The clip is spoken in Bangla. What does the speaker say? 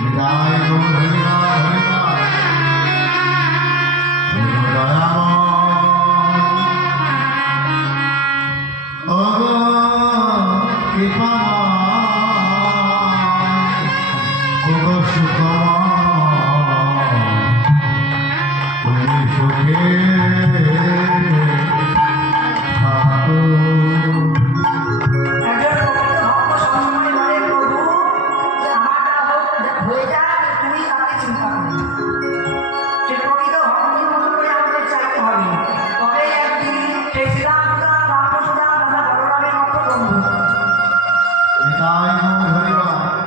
নিতাই গৌর হরিনাম হরিনাম ওগো কৃপাময় ওগো সুখময় তুমি সুখে নিতাই গৌর হরিনাম